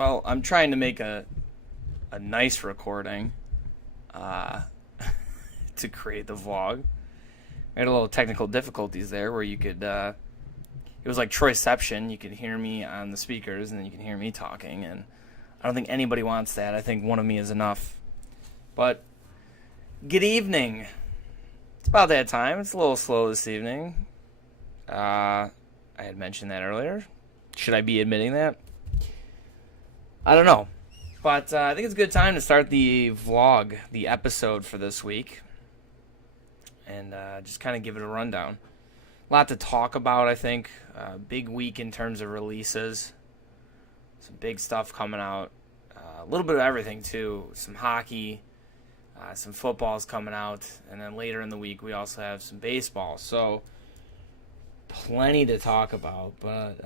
Well, I'm trying to make a nice recording uh, to create the vlog. I had a little technical difficulties there where you could, it was like Troyception. You could hear me on the speakers and then you can hear me talking. And I don't think anybody wants that. I think one of me is enough. But good evening. It's about that time. It's a little slow this evening. I had mentioned that earlier. Should I be admitting that? I don't know. But I think it's a good time to start the vlog, the episode for this week. And just kind of give it a rundown. A lot to talk about, I think. Big week in terms of releases. Some big stuff coming out. A little bit of everything, too. Some hockey. Some football's coming out. And then later in the week, we also have some baseball. So, plenty to talk about. But,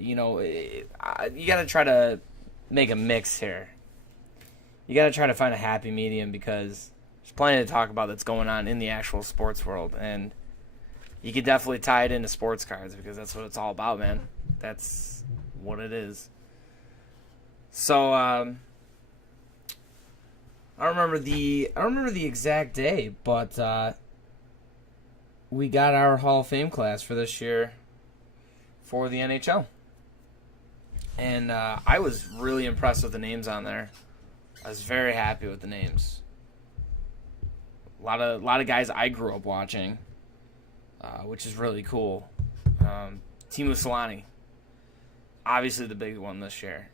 you got to try to make a mix here. You got to try to find a happy medium because there's plenty to talk about that's going on in the actual sports world. And you could definitely tie it into sports cards because that's what it's all about, man. That's what it is. So, I don't remember the exact day, but we got our Hall of Fame class for this year for the NHL. And I was really impressed with the names on there. I was very happy with the names. A lot of guys I grew up watching, which is really cool. Teemu Selanne, obviously the big one this year,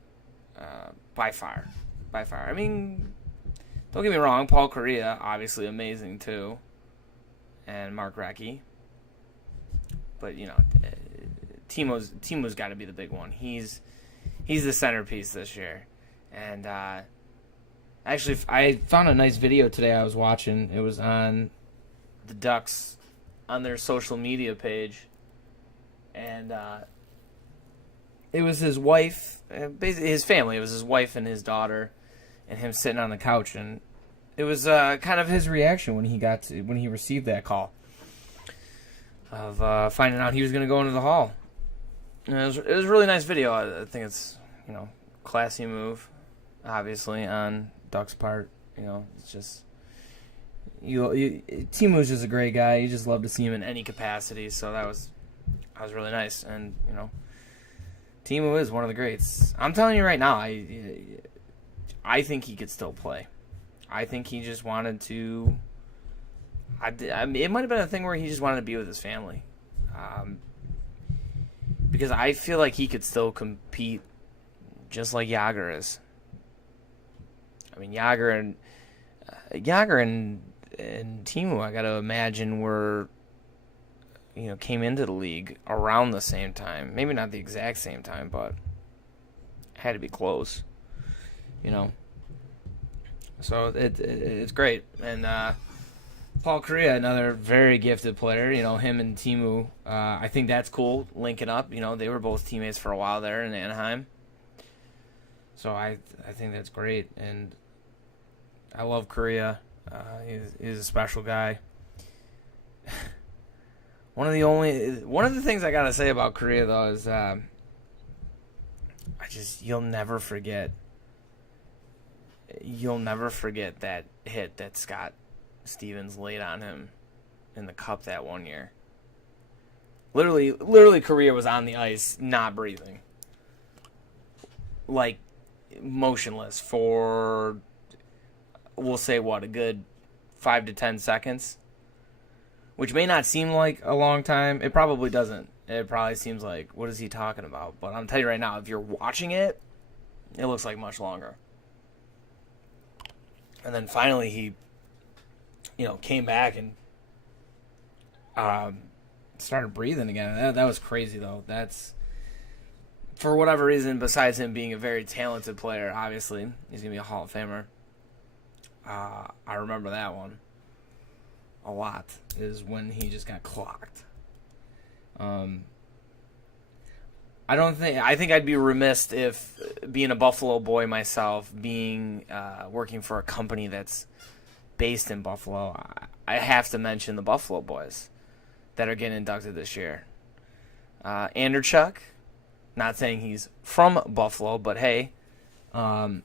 by far. I mean, don't get me wrong, Paul Kariya, obviously amazing too, and Mark Recchi. But Teemu's got to be the big one. He's the centerpiece this year. And actually, I found a nice video today I was watching. It was on the Ducks, on their social media page. And it was his wife, basically his family. It was his wife and his daughter and him sitting on the couch. And it was kind of his reaction when he received that call of finding out he was going to go into the Hall. And it was a really nice video. I think it's, classy move, obviously, on Duck's part. It's just, Teemu's just a great guy. You just love to see him in any capacity, so that was really nice. And, Teemu is one of the greats. I'm telling you right now, I think he could still play. I think he just wanted to, it might have been a thing where he just wanted to be with his family. Because I feel like he could still compete just like Jágr is. I mean, Jágr and Teemu, I got to imagine, came into the league around the same time. Maybe not the exact same time, but had to be close. So it's great. And Paul Kariya, another very gifted player. Him and Teemu. I think that's cool, linking up. They were both teammates for a while there in Anaheim. So I think that's great. And I love Kariya. He's a special guy. One of the things I gotta say about Kariya though is you'll never forget that hit that Scott Stevens laid on him in the cup that one year. Literally, Kariya was on the ice, not breathing, like motionless for, we'll say, a good 5 to 10 seconds, which may not seem like a long time. It probably doesn't. It probably seems like, what is he talking about? But I'm telling you right now, if you're watching it, it looks like much longer. And then finally he came back and started breathing again. That was crazy, though. That's, for whatever reason, besides him being a very talented player, obviously, he's going to be a Hall of Famer. I remember that one a lot, is when he just got clocked. I think I'd be remiss if, being a Buffalo boy myself, working for a company that's based in Buffalo, I have to mention the Buffalo boys that are getting inducted this year. Anderchuk, not saying he's from Buffalo, but hey, Had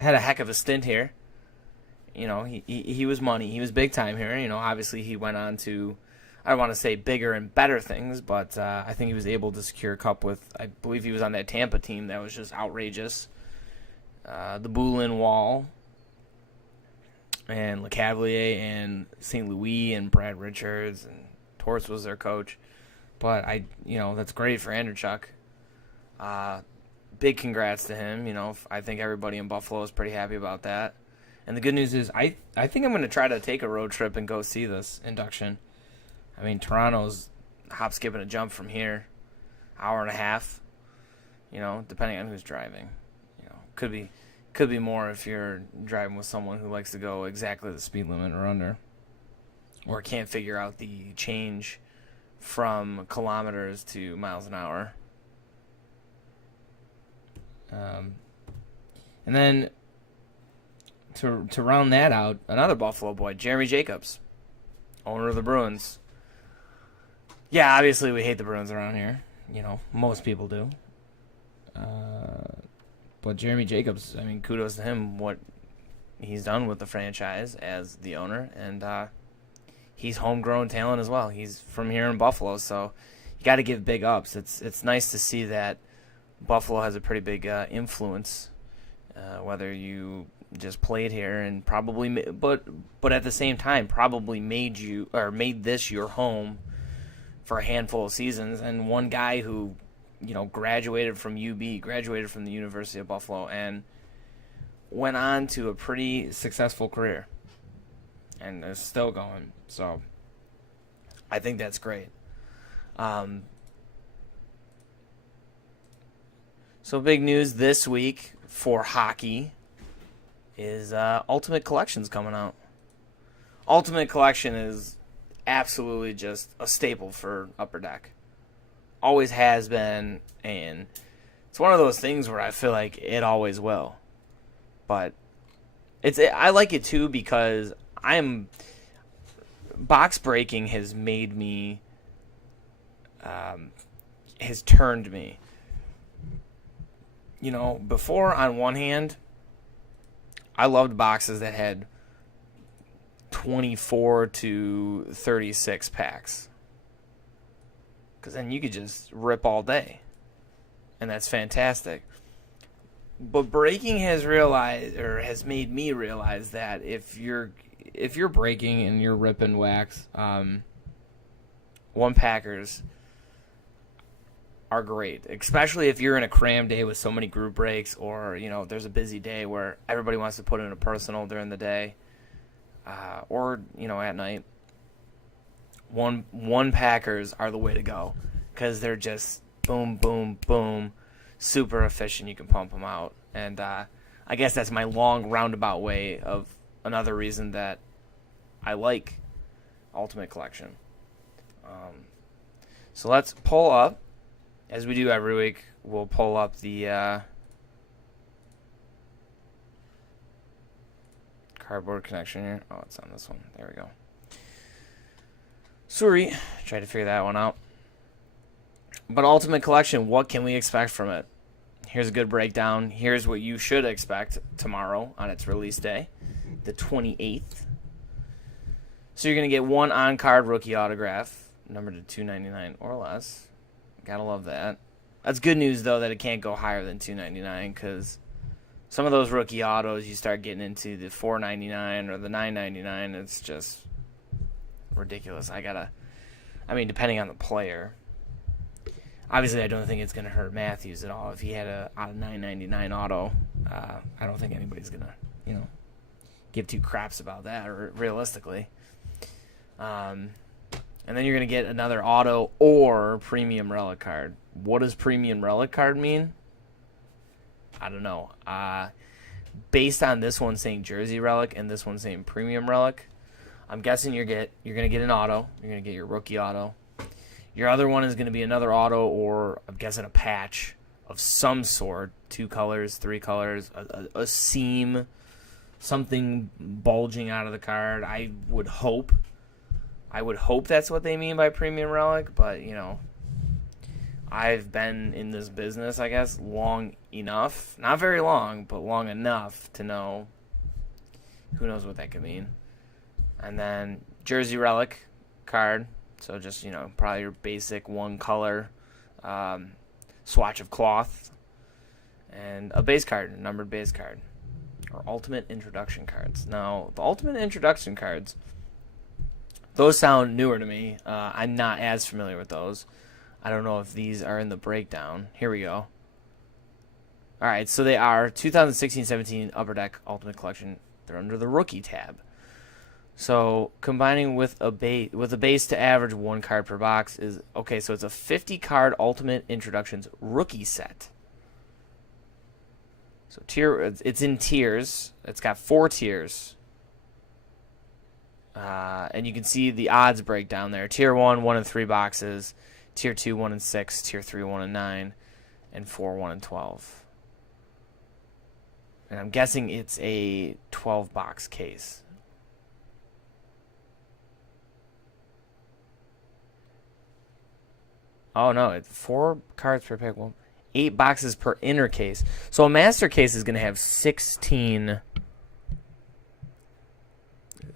a heck of a stint here. He was money. He was big time here. Obviously he went on to, I don't want to say bigger and better things, but I think he was able to secure a cup with, I believe he was on that Tampa team that was just outrageous. The Boulin Wall and LeCavalier and St. Louis and Brad Richards and Torts was their coach. But that's great for Andreychuk. Big congrats to him. I think everybody in Buffalo is pretty happy about that. And the good news is I think I'm going to try to take a road trip and go see this induction. I mean, Toronto's hop, skip, and a jump from here. Hour and a half, depending on who's driving. Could be more if you're driving with someone who likes to go exactly the speed limit or under, or can't figure out the change from kilometers to miles an hour. And then to round that out, another Buffalo boy, Jeremy Jacobs, owner of the Bruins. Yeah, obviously we hate the Bruins around here. Most people do. But Jeremy Jacobs, I mean, kudos to him, what he's done with the franchise as the owner. And he's homegrown talent as well. He's from here in Buffalo, so you got to give big ups. It's nice to see that Buffalo has a pretty big influence, whether you just played here and probably, but at the same time probably made this your home for a handful of seasons. And one guy who graduated from UB, graduated from the University of Buffalo, and went on to a pretty successful career, and is still going. So I think that's great. So big news this week for hockey is Ultimate Collection's coming out. Ultimate Collection is absolutely just a staple for Upper Deck. Always has been, and it's one of those things where I feel like it always will. But I like it too because box breaking has made me, has turned me. Before, on one hand, I loved boxes that had 24 to 36 packs. Because then you could just rip all day. And that's fantastic. But breaking has made me realize that if you're breaking and you're ripping wax, one packers are great. Especially if you're in a cram day with so many group breaks, or there's a busy day where everybody wants to put in a personal during the day, or at night. One packers are the way to go because they're just boom, boom, boom, super efficient. You can pump them out, and I guess that's my long roundabout way of another reason that I like Ultimate Collection. So let's pull up, as we do every week. We'll pull up the cardboard connection here. Oh, it's on this one. There we go. Sorry, try to figure that one out. But Ultimate Collection, what can we expect from it? Here's a good breakdown. Here's what you should expect tomorrow on its release day, the 28th. So you're going to get one on-card rookie autograph, numbered to $2.99 or less. Gotta love that. That's good news, though, that it can't go higher than $2.99, because some of those rookie autos, you start getting into the $4.99 or the $9.99. It's just ridiculous. Depending on the player. Obviously, I don't think it's going to hurt Matthews at all. If he had a $9.99 auto, I don't think anybody's going to, give two craps about that, or realistically. And then you're going to get another auto or premium relic card. What does premium relic card mean? I don't know. Based on this one saying Jersey relic and this one saying premium relic, I'm guessing you're going to get an auto. You're going to get your rookie auto. Your other one is going to be another auto, or I'm guessing a patch of some sort. 2 colors, 3 colors, a seam, something bulging out of the card. I would hope that's what they mean by premium relic, but I've been in this business, I guess, long enough. Not very long, but long enough to know. Who knows what that could mean. And then Jersey Relic card. So just, probably your basic one color swatch of cloth. And a base card, a numbered base card. Or ultimate introduction cards. Now, the ultimate introduction cards, those sound newer to me. I'm not as familiar with those. I don't know if these are in the breakdown. Here we go. All right, so they are 2016-17 Upper Deck Ultimate Collection. They're under the Rookie tab. So combining with a base to average 1 card per box is okay. So it's a 50-card Ultimate Introductions Rookie set. So it's in tiers. It's got 4 tiers. And you can see the odds breakdown there. Tier 1, 1 in 3 boxes. Tier 2, 1 in 6. Tier 3, 1 in 9. And 4, 1 in 12. And I'm guessing it's a 12-box case. Oh, no. It's 4 cards per pack. 8 boxes per inner case. So a master case is going to have 16...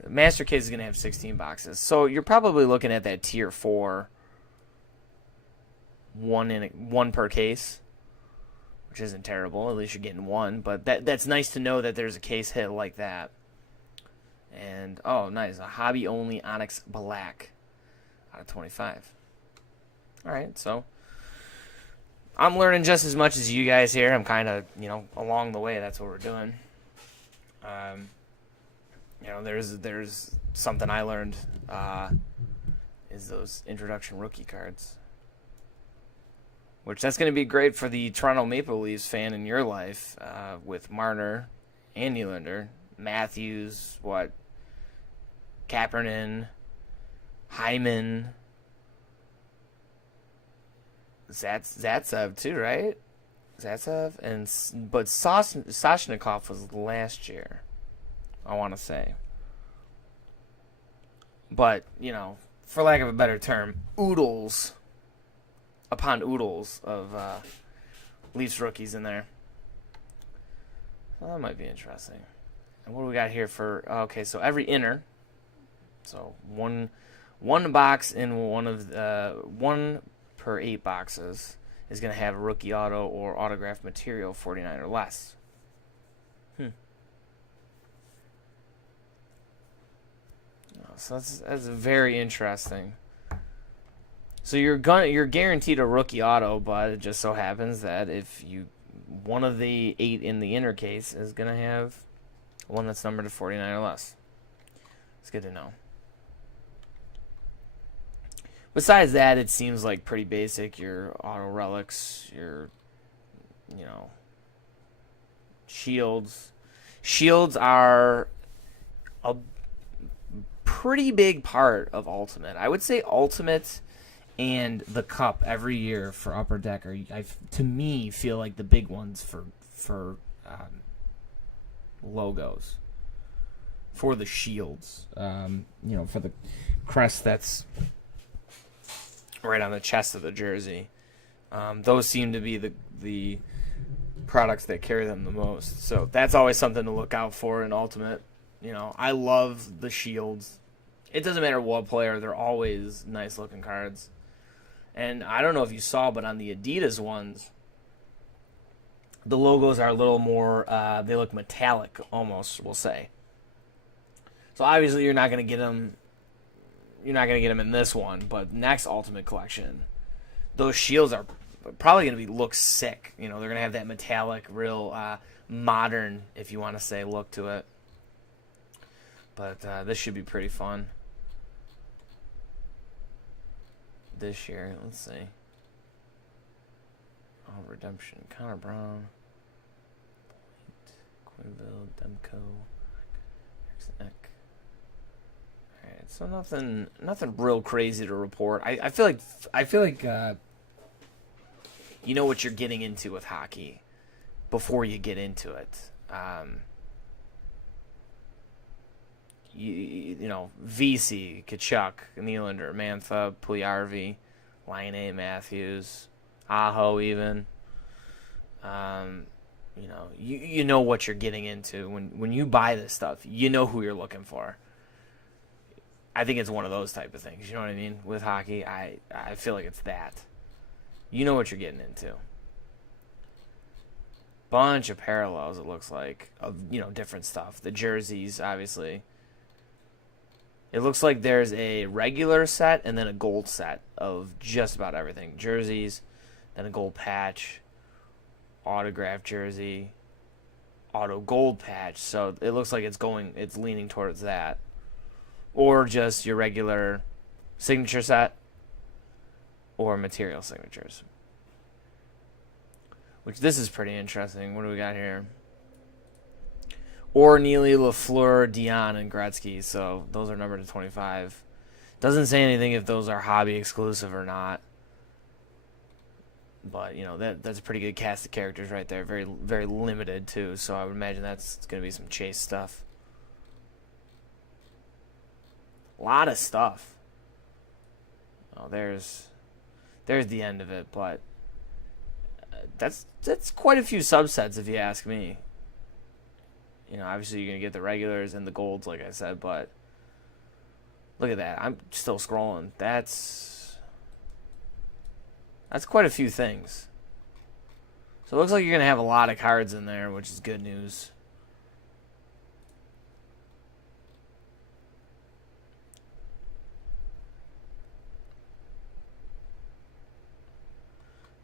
Master case is going to have 16 boxes. So you're probably looking at that tier 4, one per case, which isn't terrible. At least you're getting 1. But that's nice to know that there's a case hit like that. And, oh, nice. A hobby-only Onyx Black out of 25. All right, so I'm learning just as much as you guys here. I'm kind of, along the way. That's what we're doing. There's something I learned is those introduction rookie cards, which that's going to be great for the Toronto Maple Leafs fan in your life with Marner and Nylander, Matthews, Kapanen, Hyman, Zaitsev too, right? Zaitsev but Soshnikov was last year, I want to say. But, for lack of a better term, oodles upon oodles of Leafs rookies in there. Well, that might be interesting. And what do we got here for... Okay, so every inner. So one box in one per 8 boxes is going to have a rookie auto or autographed material 49 or less. So that's very interesting. So you're guaranteed a rookie auto, but it just so happens that if one of the 8 in the inner case is going to have one that's numbered to 49 or less. It's good to know. Besides that, it seems like pretty basic. Your auto relics, your shields. Shields are a pretty big part of Ultimate. I would say Ultimate and the Cup every year for Upper Deck are, to me, feel like the big ones for logos. For the shields, for the crest that's right on the chest of the jersey. Those seem to be the products that carry them the most. So that's always something to look out for in Ultimate. I love the shields. It doesn't matter what player, they're always nice looking cards. And I don't know if you saw, but on the Adidas ones, the logos are a little more, they look metallic almost, we'll say. So obviously you're not going to get them in this one, but next Ultimate Collection, those shields are probably going to look sick. They're going to have that metallic, real modern, if you want to say, look to it. But this should be pretty fun this year. Let's see. Oh, Redemption. Connor Brown. Quinville. Demko. Eck. Alright, so nothing real crazy to report. I feel like you know what you're getting into with hockey before you get into it. VC, Kachuk, Nylander, Mantha, Puljujarvi, Laine, Matthews, Aho even. You know what you're getting into when you buy this stuff. You know who you're looking for. I think it's one of those type of things. You know what I mean? With hockey, I feel like it's that. You know what you're getting into. Bunch of parallels, it looks like, of different stuff. The jerseys, obviously. It looks like there's a regular set and then a gold set of just about everything. Jerseys, then a gold patch, autographed jersey, auto gold patch. So it looks like it's leaning towards that. Or just your regular signature set or material signatures. Which this is pretty interesting. What do we got here? Or Neely, Lafleur, Dion, and Gretzky. So those are numbered to 25. Doesn't say anything if those are hobby exclusive or not. But, that's a pretty good cast of characters right there. Very, very limited, too. So I would imagine that's going to be some chase stuff. A lot of stuff. Oh, there's the end of it, but that's quite a few subsets if you ask me. Obviously you're going to get the regulars and the golds, like I said, but look at that. I'm still scrolling. That's quite a few things. So it looks like you're going to have a lot of cards in there, which is good news.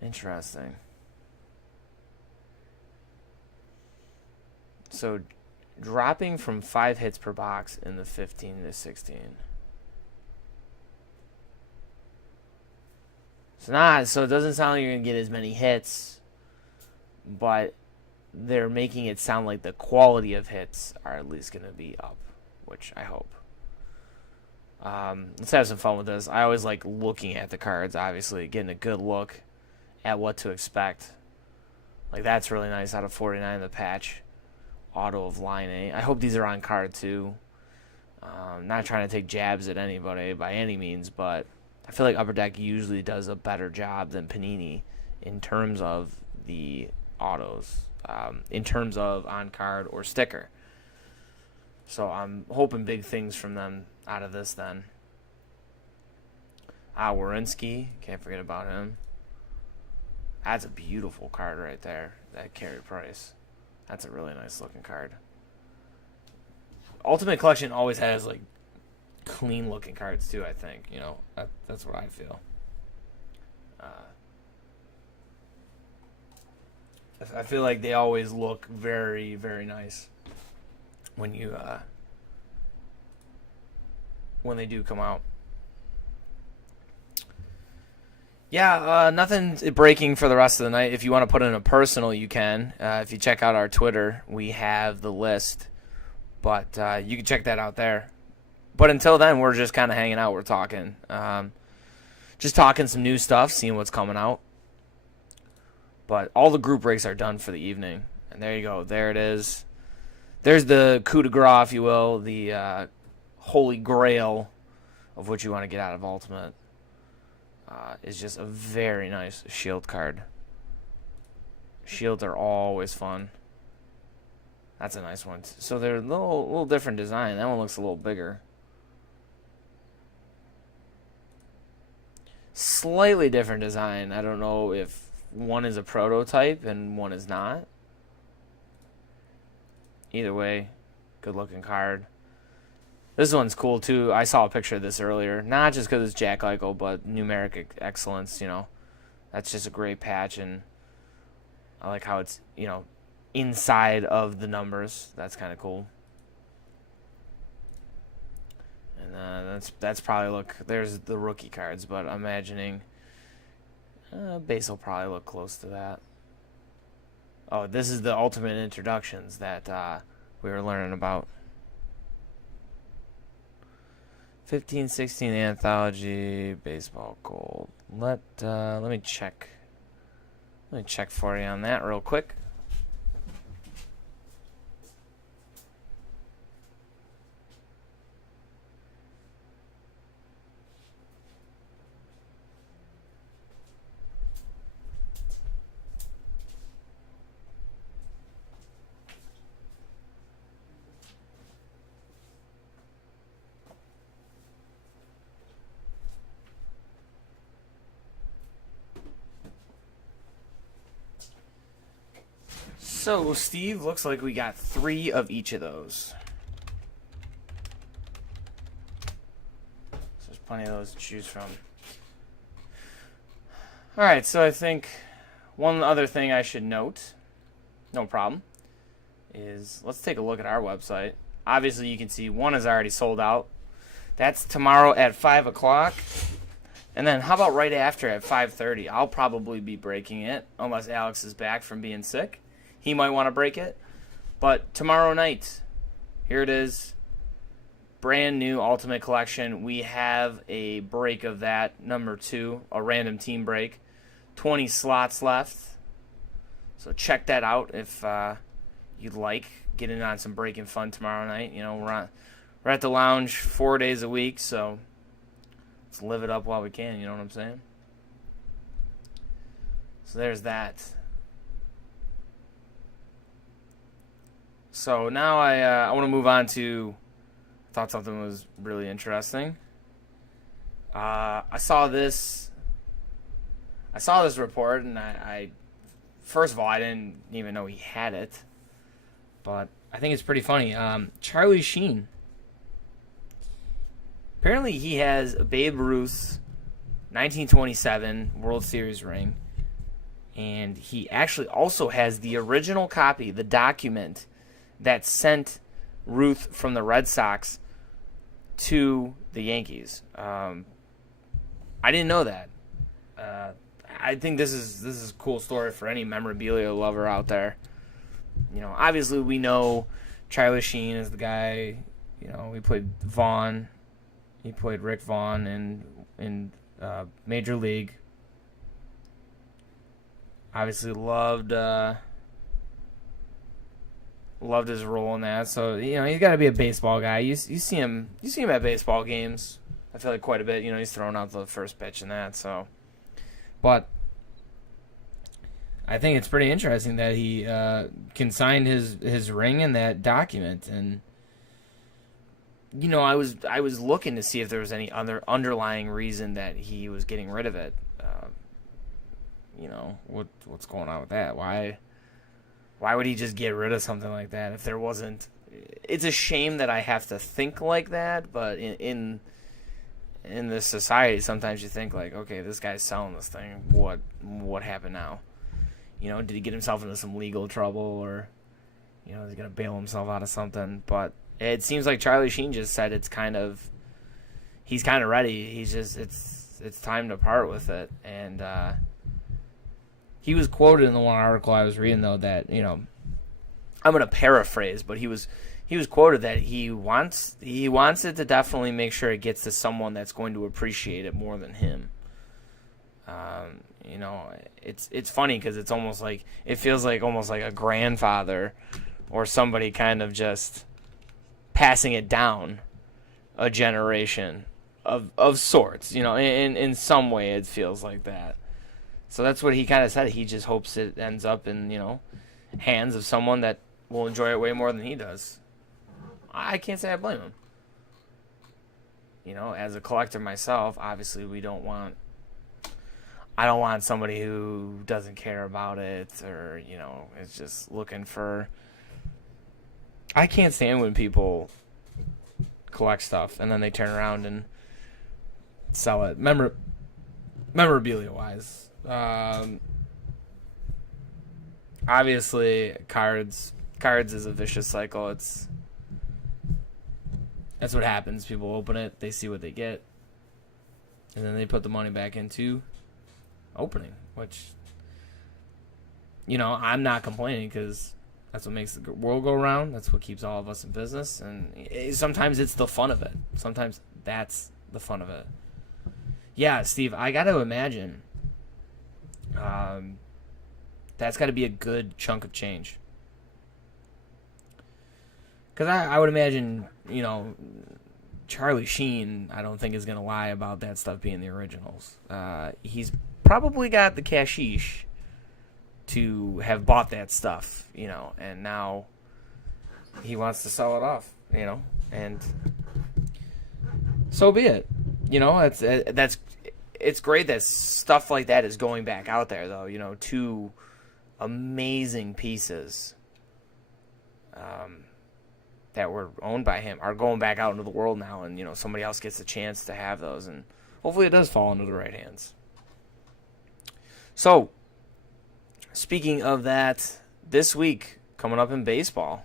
Interesting. So, dropping from 5 hits per box in the 15 to 16. So it doesn't sound like you're going to get as many hits, but they're making it sound like the quality of hits are at least going to be up, which I hope. Let's have some fun with this. I always like looking at the cards, obviously, getting a good look at what to expect. Like, that's really nice out of 49 in the patch. Auto of line A. I hope these are on card too. Not trying to take jabs at anybody by any means, but I feel like Upper Deck usually does a better job than Panini in terms of the autos, in terms of on card or sticker. So I'm hoping big things from them out of this then. Werenski, can't forget about him. That's a beautiful card right there. That Carey Price. That's a really nice looking card. Ultimate Collection always has like clean looking cards too, I think. That's what I feel. I feel like they always look very, very nice when they do come out. Yeah, nothing breaking for the rest of the night. If you want to put in a personal, you can. If you check out our Twitter, we have the list. But you can check that out there. But until then, we're just kind of hanging out. We're talking. Just talking some new stuff, seeing what's coming out. But all the group breaks are done for the evening. And there you go. There it is. There's the coup de grace, if you will. The holy grail of what you want to get out of Ultimate. Is just a very nice shield card. Shields are always fun. That's a nice one. So they're a little different design. That one looks a little bigger. Slightly different design. I don't know if one is a prototype and one is not. Either way, good looking card. This one's cool too. I saw a picture of this earlier. Not just because it's Jack Eichel, but numeric excellence, That's just a great patch, and I like how it's, inside of the numbers. That's kind of cool. And that's probably there's the rookie cards, but I'm imagining base will probably look close to that. Oh, this is the Ultimate introductions that we were learning about. 15-16 Anthology Baseball Gold. Let me check. Let me check for you on that real quick. So, Steve, looks like we got 3 of each of those. So there's plenty of those to choose from. Alright, so I think one other thing I should note, no problem, is let's take a look at our website. Obviously, you can see one is already sold out. That's tomorrow at 5 o'clock. And then how about right after at 5:30? I'll probably be breaking it, unless Alex is back from being sick. He might want to break it. But tomorrow night, here it is. Brand new Ultimate Collection. We have a break of that, number 2, a random team break. 20 slots left. So check that out if you'd like. Get in on some breaking fun tomorrow night. You know, we're at the lounge 4 days a week, so let's live it up while we can, you know what I'm saying? So there's that. So now I want to move on to, I thought something was really interesting. I saw this report, and I first of all, I didn't even know he had it, but I think it's pretty funny. Charlie Sheen. Apparently he has a Babe Ruth 1927 World Series ring, and he actually also has the original copy, the document that sent Ruth from the Red Sox to the Yankees. I didn't know that. I think this is a cool story for any memorabilia lover out there. You know, obviously we know Charlie Sheen is the guy. You know, we played Vaughn. He played Rick Vaughn in Major League. Obviously loved his role in that. So, you know, he's got to be a baseball guy. You see him at baseball games. I feel like quite a bit. You know, he's throwing out the first pitch and that. So, but I think it's pretty interesting that he consigned his ring in that document. And you know, I was looking to see if there was any other underlying reason that he was getting rid of it. You know, what's going on with that? Why would he just get rid of something like that if there wasn't? It's a shame that I have to think like that, but in this society, sometimes you think like, okay, this guy's selling this thing. What happened now? You know, did he get himself into some legal trouble, or you know, is he gonna bail himself out of something? But it seems like Charlie Sheen just said he's kind of ready. He's just it's time to part with it. And he was quoted in the one article I was reading, though, that, you know, I'm gonna paraphrase, but he was quoted that he wants it to definitely make sure it gets to someone that's going to appreciate it more than him. You know, it's funny because it's almost like it feels like almost like a grandfather or somebody kind of just passing it down a generation of sorts, you know, in some way it feels like that. So that's what he kind of said. He just hopes it ends up in, you know, hands of someone that will enjoy it way more than he does. I can't say I blame him. You know, as a collector myself, obviously I don't want somebody who doesn't care about it, or, you know, is just looking for. I can't stand when people collect stuff and then they turn around and sell it. Memorabilia-wise. Obviously, cards is a vicious cycle. That's what happens. People open it, they see what they get, and then they put the money back into opening, which, you know, I'm not complaining because that's what makes the world go round. That's what keeps all of us in business. And sometimes it's the fun of it. Sometimes that's the fun of it. Yeah, Steve, I got to imagine that's got to be a good chunk of change. Because I would imagine, you know, Charlie Sheen, I don't think is going to lie about that stuff being the originals. He's probably got the cashish to have bought that stuff, you know, and now he wants to sell it off, you know, and so be it. You know, it's great that stuff like that is going back out there, though, you know, to amazing pieces that were owned by him are going back out into the world now, and somebody else gets a chance to have those, and hopefully it does fall into the right hands. So, speaking of that, this week coming up in baseball.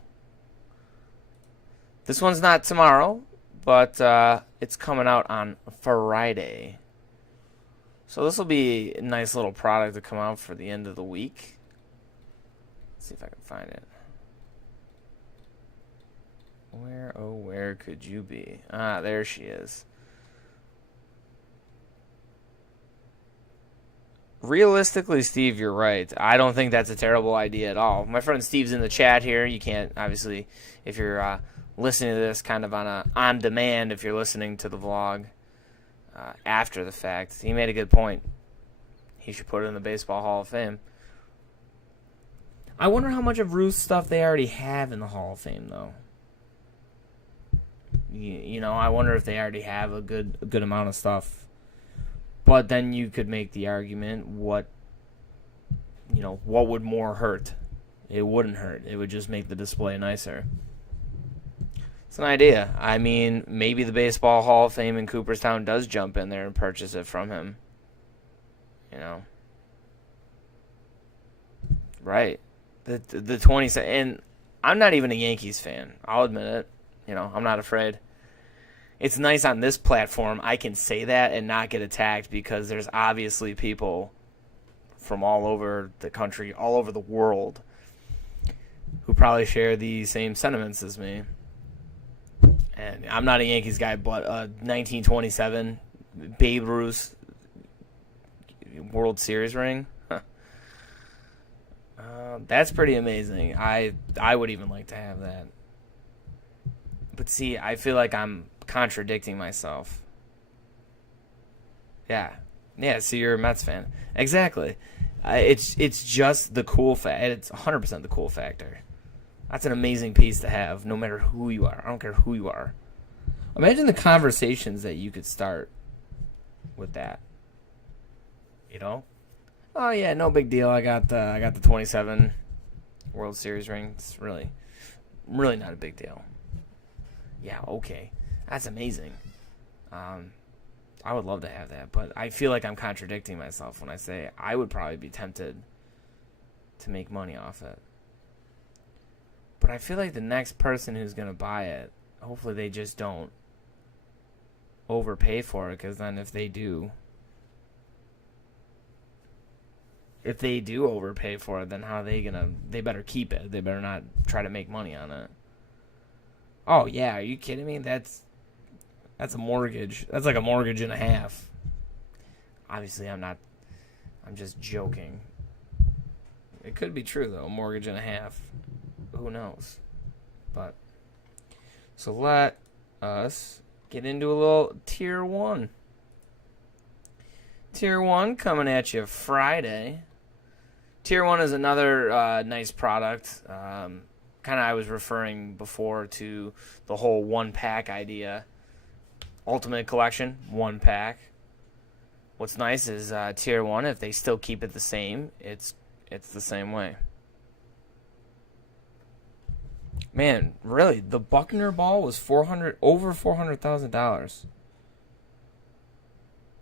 This one's not tomorrow, but it's coming out on Friday. So this will be a nice little product to come out for the end of the week. Let's see if I can find it. Where could you be? Ah, there she is. Realistically, Steve, you're right. I don't think that's a terrible idea at all. My friend Steve's in the chat here. You can't, obviously, if you're listening to this kind of on demand, if you're listening to the vlog after the fact, he made a good point. He should put it in the Baseball Hall of Fame. I wonder how much of Ruth's stuff they already have in the Hall of Fame, though. I wonder if they already have a good amount of stuff. But then you could make the argument, what would more hurt? It wouldn't hurt. It would just make the display nicer. It's an idea. I mean, maybe the Baseball Hall of Fame in Cooperstown does jump in there and purchase it from him. Right. The 20, and I'm not even a Yankees fan. I'll admit it. I'm not afraid. It's nice on this platform I can say that and not get attacked, because there's obviously people from all over the country, all over the world, who probably share the same sentiments as me. And I'm not a Yankees guy, but 1927 Babe Ruth World Series ring, that's pretty amazing. I would even like to have that. But see, I feel like I'm contradicting myself. Yeah, so you're a Mets fan. Exactly. It's just the cool factor. It's 100% the cool factor. That's an amazing piece to have, no matter who you are. I don't care who you are. Imagine the conversations that you could start with that. Oh yeah, no big deal. I got the 27 World Series ring. It's really not a big deal. Yeah, okay. That's amazing. I would love to have that, but I feel like I'm contradicting myself when I say I would probably be tempted to make money off it. But I feel like the next person who's going to buy it, hopefully they just don't overpay for it, because then if they do overpay for it, then how are they gonna? They better keep it. They better not try to make money on it. Oh yeah, are you kidding me? That's a mortgage. That's like a mortgage and a half. Obviously, I'm not. I'm just joking. It could be true though. A mortgage and a half. Who knows? But so let us get into a little Tier 1. Tier 1 coming at you Friday. Tier 1 is another nice product. Kind of I was referring before to the whole one-pack idea. Ultimate Collection, one pack. What's nice is Tier 1, if they still keep it the same, it's the same way. Man, really, the Buckner ball was over $400,000.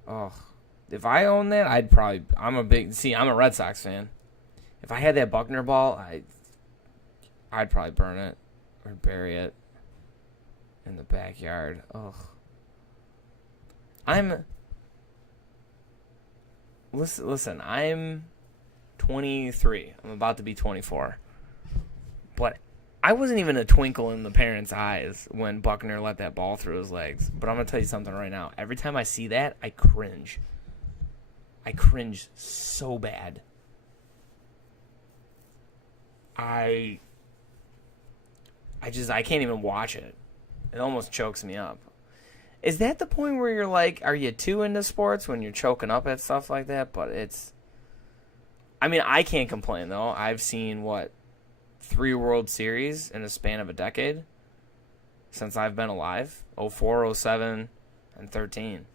Oh, if I owned that, I'm a Red Sox fan. If I had that Buckner ball, I'd probably burn it or bury it in the backyard. Ugh. Listen, I'm 23. I'm about to be 24. But I wasn't even a twinkle in the parents' eyes when Buckner let that ball through his legs. But I'm going to tell you something right now. Every time I see that, I cringe. I cringe so bad. I can't even watch it. It almost chokes me up. Is that the point where you're like, are you too into sports when you're choking up at stuff like that? But I can't complain, though. I've seen, 3 World Series in a span of a decade since I've been alive. 04, 07, and 13.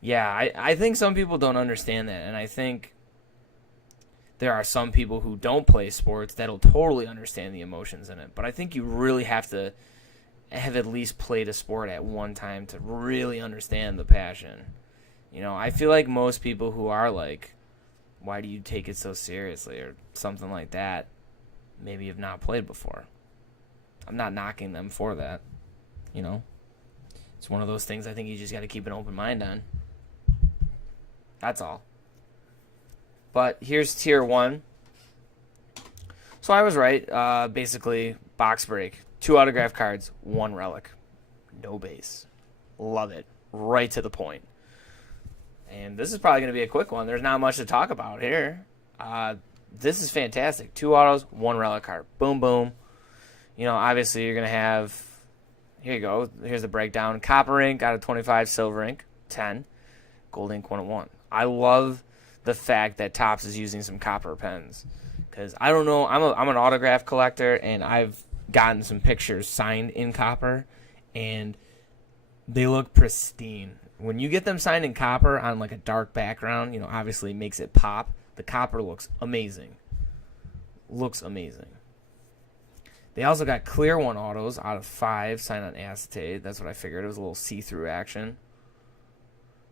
Yeah, I think some people don't understand that, and I think there are some people who don't play sports that'll totally understand the emotions in it. But I think you really have to have at least played a sport at one time to really understand the passion. You know, I feel like most people who are like, why do you take it so seriously or something like that, maybe have not played before. I'm not knocking them for that. You know, it's one of those things I think you just got to keep an open mind on. That's all. But here's tier 1. So I was right. Basically, box break. 2 autograph cards, 1 relic. No base. Love it. Right to the point. And this is probably going to be a quick one. There's not much to talk about here. This is fantastic. 2 autos, 1 relic card. Boom, boom. You know, obviously you're going to have... Here you go. Here's the breakdown. Copper ink out of 25. Silver ink, 10. Gold ink, 1 of 1. I love the fact that Topps is using some copper pens. Because I don't know, I'm an autograph collector, and I've gotten some pictures signed in copper, and they look pristine. When you get them signed in copper on like a dark background, you know, obviously makes it pop. The copper looks amazing. Looks amazing. They also got clear 1 autos out of 5 signed on acetate. That's what I figured. It was a little see-through action.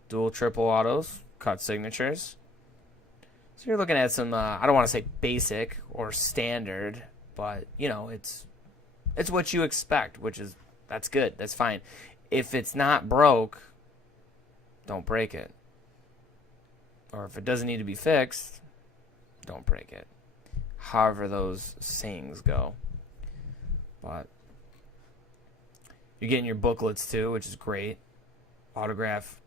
Dual triple autos, cut signatures. So you're looking at some, I don't want to say basic or standard, but, you know, it's what you expect, which is, that's good. That's fine. If it's not broke, don't break it. Or if it doesn't need to be fixed, don't break it. However those sayings go. But you're getting your booklets too, which is great. Autograph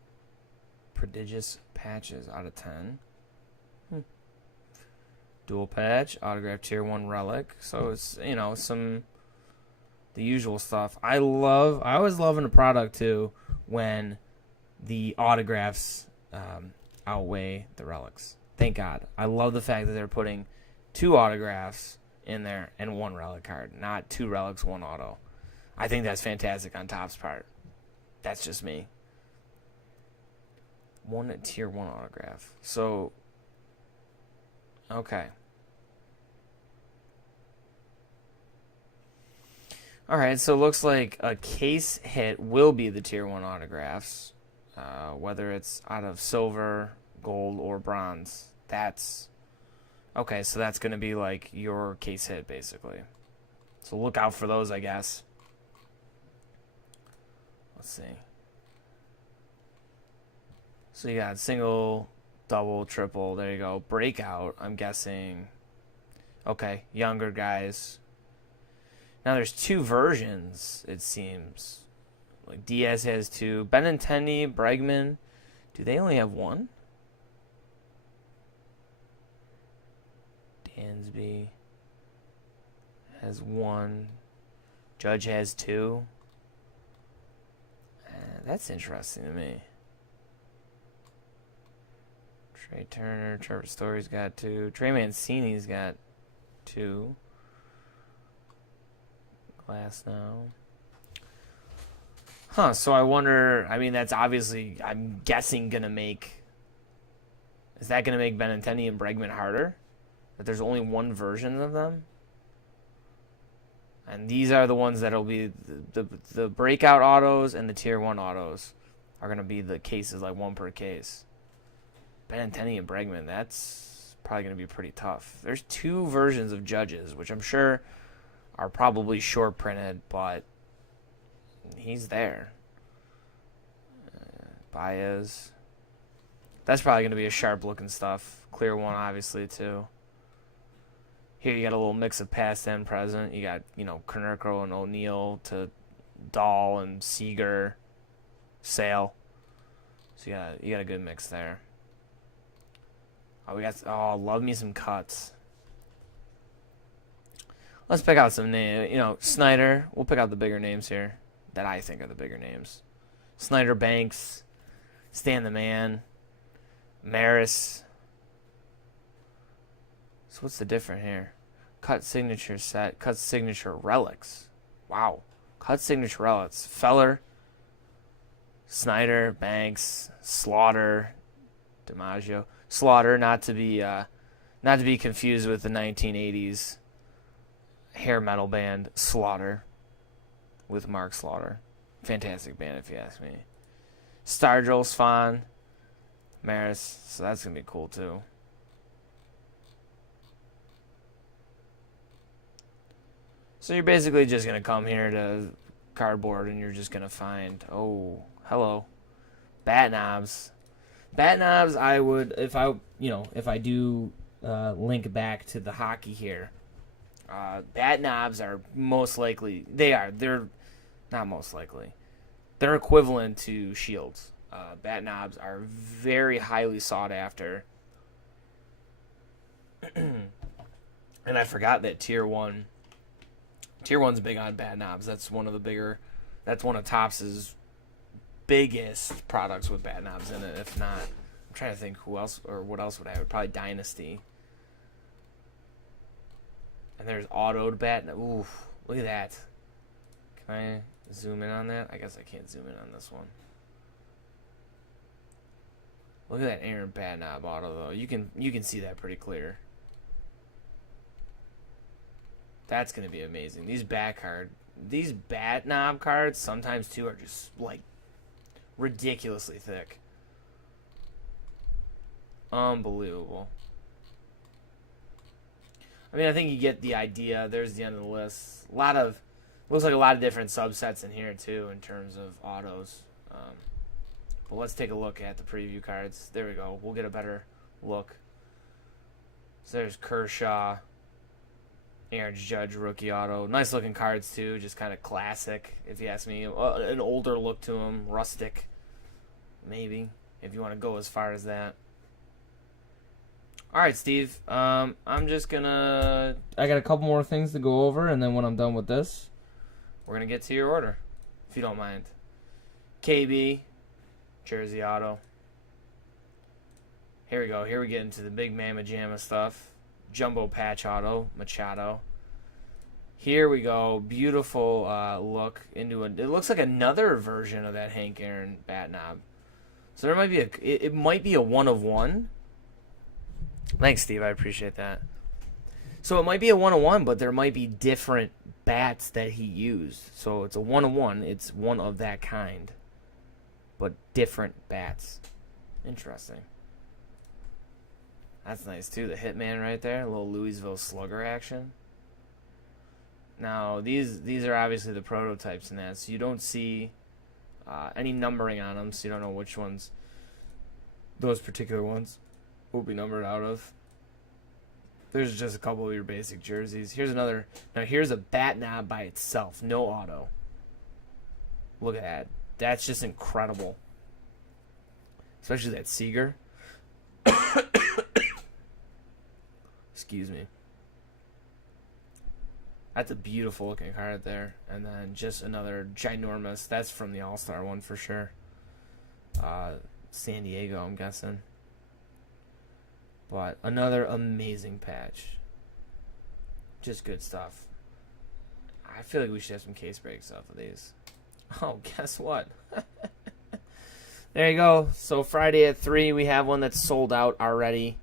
prodigious patches out of 10. Dual patch, autograph tier 1 relic. So it's, you know, the usual stuff. I always love in a product too when the autographs outweigh the relics. Thank God. I love the fact that they're putting 2 autographs in there and 1 relic card, not 2 relics, 1 auto. I think that's fantastic on Topps' part. That's just me. 1 tier 1 autograph. So, okay. All right, so it looks like a case hit will be the tier 1 autographs, whether it's out of silver, gold, or bronze. That's okay, so that's going to be like your case hit, basically. So look out for those, I guess. Let's see. So you got single, double, triple. There you go. Breakout, I'm guessing. Okay, younger guys. Now there's 2 versions, it seems. Like Diaz has 2. Benintendi, Bregman, do they only have 1? Dansby has 1. Judge has 2. That's interesting to me. Trey Turner, Trevor Story's got 2. Trey Mancini's got 2. Glass now. Huh, so I wonder, I mean, that's obviously, I'm guessing, going to make... Is that going to make Benintendi and Bregman harder? That there's only 1 version of them? And these are the ones that'll be... The breakout autos and the tier 1 autos are going to be the cases, like 1 per case. Benintendi and Bregman, that's probably going to be pretty tough. There's 2 versions of Judges, which I'm sure are probably short printed, but he's there. Baez. That's probably going to be a sharp looking stuff. Clear 1, obviously, too. Here you got a little mix of past and present. You got, you know, Konerko and O'Neill to Dahl and Seager, Sale. So you got a good mix there. Love me some cuts. Let's pick out some names. You know, Snyder. We'll pick out the bigger names here that I think are the bigger names. Snyder, Banks, Stan the Man, Maris. So what's the difference here? Cut signature set, cut signature relics. Wow. Cut signature relics. Feller. Snyder, Banks, Slaughter, DiMaggio. Slaughter, not to be confused with the 1980s hair metal band Slaughter with Mark Slaughter. Fantastic band, if you ask me. Stargirl's fun. Maris, so that's going to be cool, too. So you're basically just going to come here to cardboard and you're just going to find, oh, hello, bat knobs. Bat knobs, I would, if I do link back to the hockey here, bat knobs are most likely, they're not most likely, they're equivalent to shields. Bat knobs are very highly sought after. And I forgot that Tier 1's big on bat knobs. That's one of Topps' biggest products with bat knobs in it. If not, I'm trying to think who else or what else would I have. Probably Dynasty. And there's autoed bat. Ooh, look at that. Can I zoom in on that? I guess I can't zoom in on this one. Look at that Aaron bat knob auto though. You can see that pretty clear. That's going to be amazing. These bat knob cards sometimes too are just like ridiculously thick. Unbelievable. I mean, I think you get the idea. There's the end of the list. Looks like a lot of different subsets in here too in terms of autos. But let's take a look at the preview cards. There we go. We'll get a better look. So there's Kershaw. Aaron Judge rookie auto. Nice looking cards too. Just kind of classic, if you ask me. An older look to them. Rustic, maybe, if you want to go as far as that. All right, Steve. I'm just gonna. I got a couple more things to go over, and then when I'm done with this, we're gonna get to your order, if you don't mind. KB, jersey auto. Here we go. Here we get into the big Mamma Jamma stuff. Jumbo patch auto, Machado. Here we go. Beautiful look into it. It looks like another version of that Hank Aaron bat knob. So there might be it might be a 1-of-1. Thanks, Steve. I appreciate that. So it might be a 1-of-1, but there might be different bats that he used. So it's a 1-of-1. It's one of that kind, but different bats. Interesting. That's nice, too. The Hitman right there. A little Louisville Slugger action. Now, these are obviously the prototypes in that, so you don't see any numbering on them, so you don't know which ones, those particular ones, will be numbered out of. There's just a couple of your basic jerseys. Here's another. Now, here's a bat knob by itself. No auto. Look at that. That's just incredible. Especially that Seager. Excuse me. That's a beautiful looking card there. And then just another ginormous. That's from the All-Star one for sure. San Diego, I'm guessing. But another amazing patch. Just good stuff. I feel like we should have some case breaks off of these. Oh, guess what? There you go. So Friday at 3, we have one that's sold out already.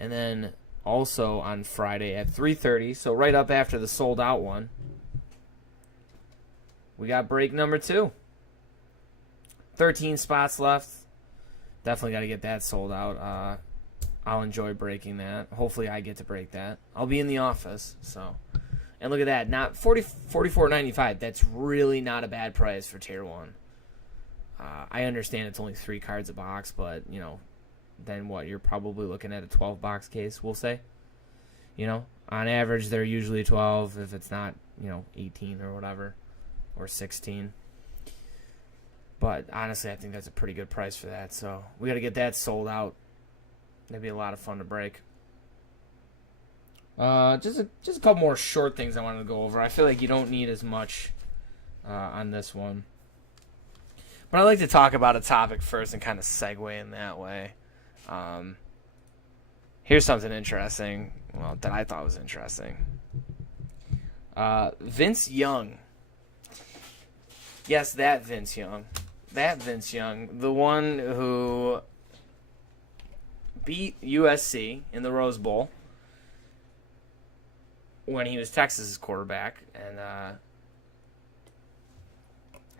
And then also on Friday at 3:30, so right up after the sold out one, we got break number 2. 13 spots left. Definitely got to get that sold out. I'll enjoy breaking that. Hopefully I get to break that. I'll be in the office, so. And look at that, not $44.95. That's really not a bad price for Tier 1. I understand it's only 3 cards a box, but, you know, then what? You're probably looking at a 12-box case, we'll say. You know, on average, they're usually 12 if it's not, 18 or whatever, or 16. But honestly, I think that's a pretty good price for that. So we got to get that sold out. That'd be a lot of fun to break. Just a couple more short things I wanted to go over. I feel like you don't need as much on this one. But I'd like to talk about a topic first and kind of segue in that way. Here's something interesting, that I thought was interesting. Vince Young. Yes, that Vince Young. that Vince Young, the one who beat USC in the Rose Bowl when he was Texas's quarterback, and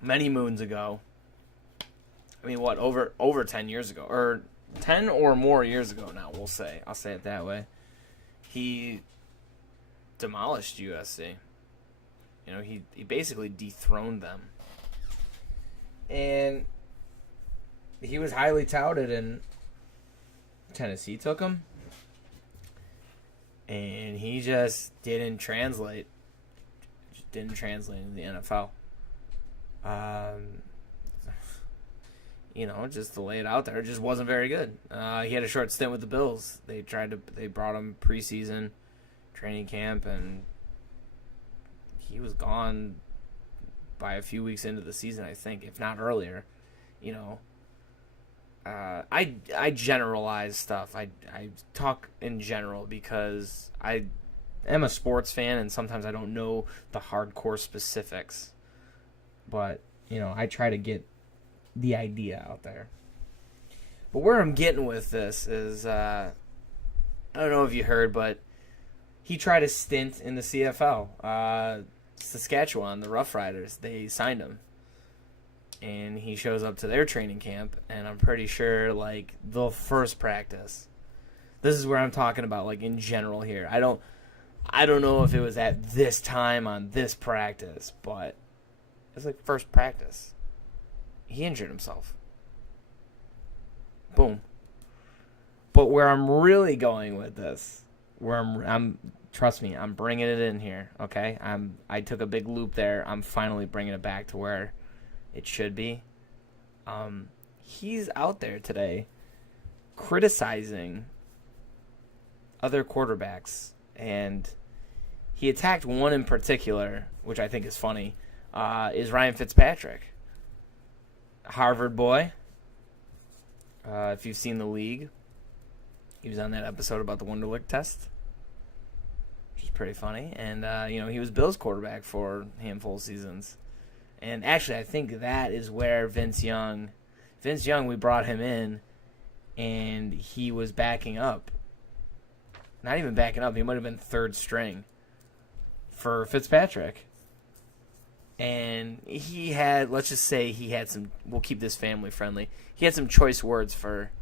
many moons ago. I mean, what, over 10 years ago, or 10 or more years ago now, we'll say. I'll say it that way. He demolished USC. You know, he basically dethroned them. And he was highly touted, and Tennessee took him. And he just didn't translate. Just didn't translate into the NFL. You know, just to lay it out there, it just wasn't very good. He had a short stint with the Bills. They brought him preseason training camp, and he was gone by a few weeks into the season, I think, if not earlier. You know, I generalize stuff. I talk in general because I am a sports fan, and sometimes I don't know the hardcore specifics. But, you know, I try to get the idea out there. But where I'm getting with this is, I don't know if you heard, but he tried a stint in the CFL. Saskatchewan, the Rough Riders, they signed him. And he shows up to their training camp, and I'm pretty sure, like, the first practice. This is where I'm talking about, like, in general here. I don't know if it was at this time on this practice, but it was like first practice. He injured himself. Boom. But where I'm really going with this, where I'm trust me, I'm bringing it in here, okay? I took a big loop there. I'm finally bringing it back to where it should be. He's out there today criticizing other quarterbacks, and he attacked one in particular, which I think is funny, is Ryan Fitzpatrick. Harvard boy. If you've seen The League, he was on that episode about the Wonderlic test, which is pretty funny. And, you know, he was Bills quarterback for a handful of seasons. And actually, I think that is where Vince Young, we brought him in, and he was backing up. Not even backing up. He might have been third string for Fitzpatrick. And he had, let's just say he had some, we'll keep this family friendly, he had some choice words for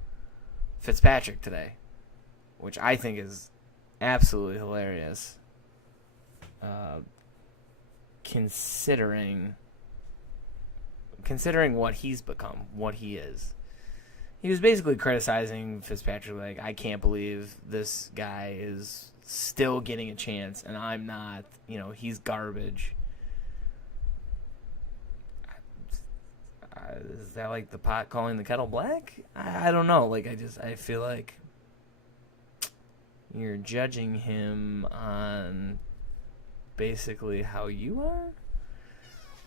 Fitzpatrick today, which I think is absolutely hilarious, considering what he's become, what he is. He was basically criticizing Fitzpatrick, like, I can't believe this guy is still getting a chance, and I'm not, you know, he's garbage. Is that like the pot calling the kettle black? I don't know. Like, I feel like you're judging him on basically how you are.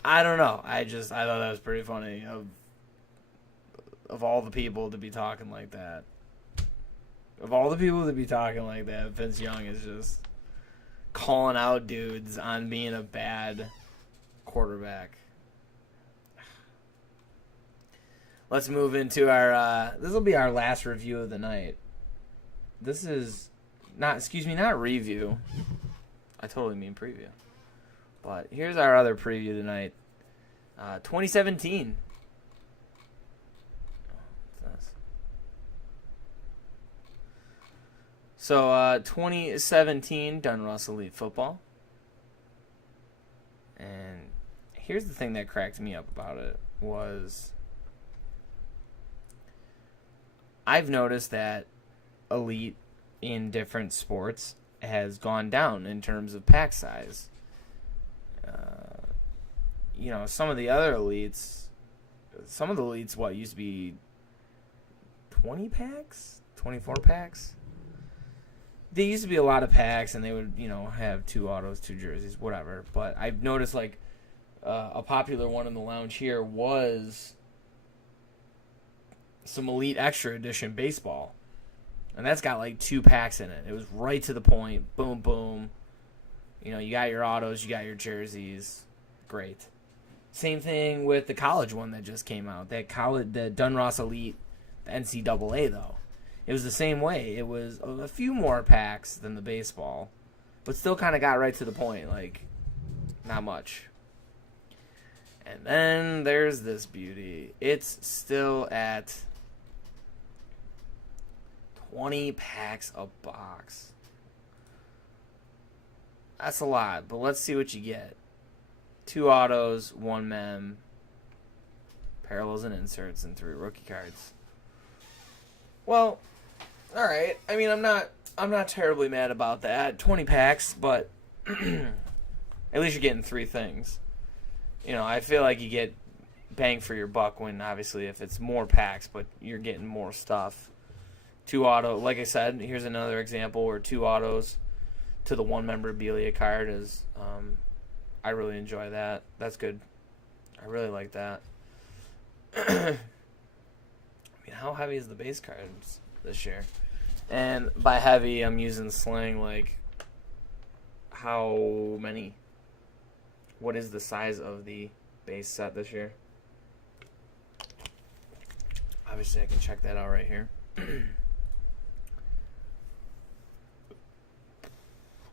I don't know. I thought that was pretty funny of all the people to be talking like that. Of all the people to be talking like that, Vince Young is just calling out dudes on being a bad quarterback. Let's move into our, this will be our last review of the night. This is not review. I totally mean preview. But here's our other preview tonight. 2017. So, 2017 Donruss Elite Football. And here's the thing that cracked me up about it was I've noticed that Elite in different sports has gone down in terms of pack size. You know, some of the elites, what used to be 20 packs, 24 packs? There used to be a lot of packs, and they would, you know, have 2 autos, 2 jerseys, whatever. But I've noticed, like, a popular one in the lounge here was some Elite Extra Edition baseball. And that's got, like, 2 packs in it. It was right to the point. Boom, boom. You know, you got your autos, you got your jerseys. Great. Same thing with the college one that just came out. That college, the Dunross Elite, the NCAA though. It was the same way. It was a few more packs than the baseball, but still kind of got right to the point. Like, not much. And then there's this beauty. It's still at 20 packs a box. That's a lot, but let's see what you get. 2 autos, 1 mem, parallels and inserts, and 3 rookie cards. Well, all right. I mean, I'm not terribly mad about that. 20 packs, but at least you're getting 3 things. You know, I feel like you get bang for your buck when, obviously, if it's more packs, but you're getting more stuff. 2 auto, like I said, here's another example where 2 autos to the 1 memorabilia card is, I really enjoy that. That's good. I really like that. I mean, how heavy is the base cards this year? And by heavy, I'm using slang like, how many? What is the size of the base set this year? Obviously, I can check that out right here.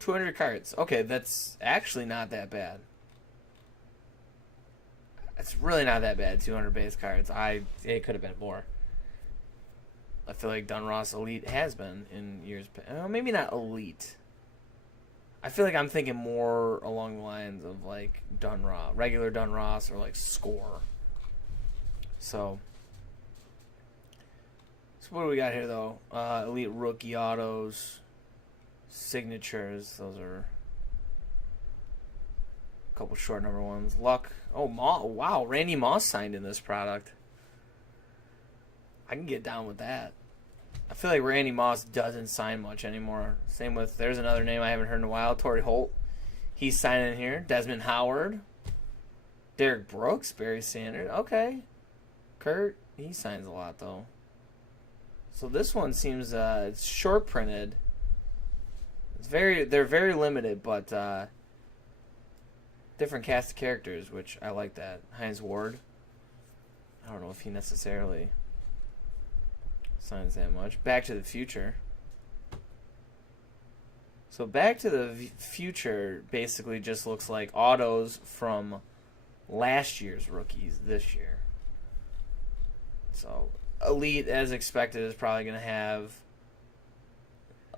200 cards. Okay, that's actually not that bad. It's really not that bad, 200 base cards. It could have been more. I feel like Dunross Elite has been in years past. Maybe not Elite. I feel like I'm thinking more along the lines of like Dunross, regular Dunross, or like Score. So what do we got here though? Elite rookie autos, signatures. Those are a couple short number ones. Luck. Oh, wow, Randy Moss signed in this product. I can get down with that. I feel like Randy Moss doesn't sign much anymore. Same with, there's another name I haven't heard in a while, Torrey Holt. He's signing here. Desmond Howard. Derek Brooks, Barry Sanders. Okay. Kurt, he signs a lot, though. So this one seems, it's short printed. They're very limited, but different cast of characters, which I like that. Hines Ward. I don't know if he necessarily signs that much. Back to the Future. So Back to the Future basically just looks like autos from last year's rookies this year. So Elite, as expected, is probably going to have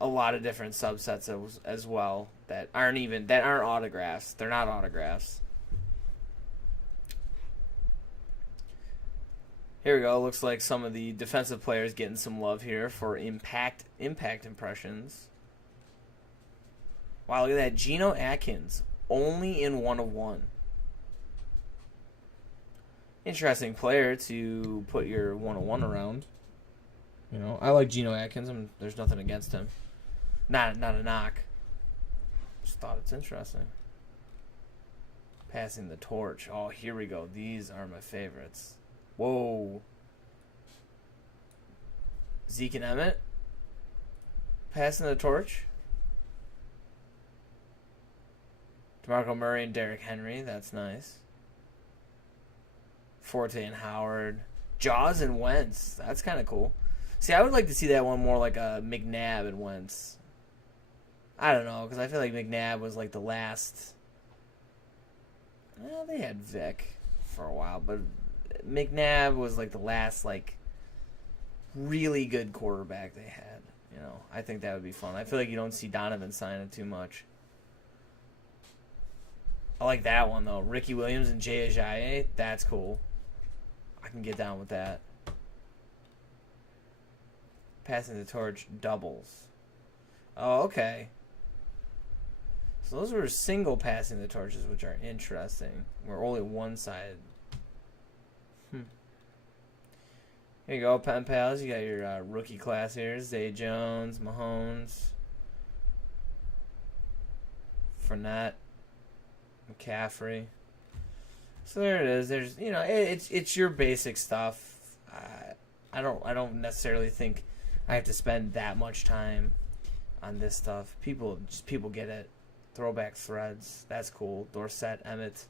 a lot of different subsets as well that aren't autographs. They're not autographs. Here we go. Looks like some of the defensive players getting some love here for impact impressions. Wow, look at that. Geno Atkins, only in 1 of 1. Interesting player to put your 1 of 1 around. You know, I like Geno Atkins. There's nothing against him. Not a knock. Just thought it's interesting. Passing the torch. Oh, here we go. These are my favorites. Whoa. Zeke and Emmett. Passing the torch. DeMarco Murray and Derrick Henry. That's nice. Forte and Howard. Jaws and Wentz. That's kind of cool. See, I would like to see that one more like a McNabb and Wentz. I don't know, because I feel like McNabb was like the last. Well, they had Vic for a while, but McNabb was like the last like really good quarterback they had. You know, I think that would be fun. I feel like you don't see Donovan sign it too much. I like that one though. Ricky Williams and Jay Ajayi. That's cool. I can get down with that. Passing the torch doubles. Oh, okay. So those were single passing the torches, which are interesting. We're only one side. Here you go, pen pals. You got your rookie class here. Zay Jones, Mahomes, Fournette, McCaffrey. So there it is. There's, you know, it's your basic stuff. I don't necessarily think I have to spend that much time on this stuff. People get it. Throwback threads. That's cool. Dorsett, Emmett,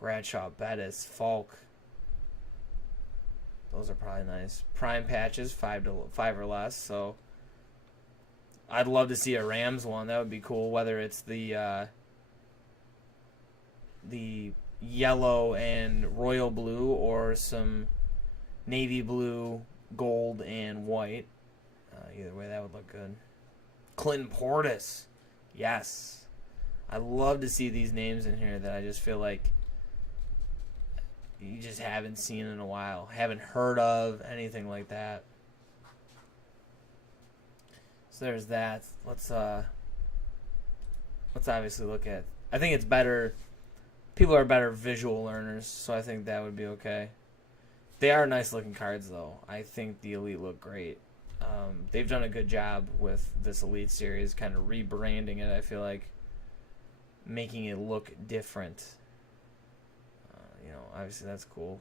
Bradshaw, Bettis, Falk. Those are probably nice. Prime patches, 5 or less. So I'd love to see a Rams one. That would be cool. Whether it's the yellow and royal blue or some navy blue, gold, and white. Either way, that would look good. Clinton Portis. Yes. I love to see these names in here that I just feel like you just haven't seen in a while. Haven't heard of, anything like that. So there's that. Let's obviously look at... I think it's better... People are better visual learners, so I think that would be okay. They are nice looking cards, though. I think the Elite look great. They've done a good job with this Elite series, kind of rebranding it, I feel like. Making it look different. Obviously that's cool.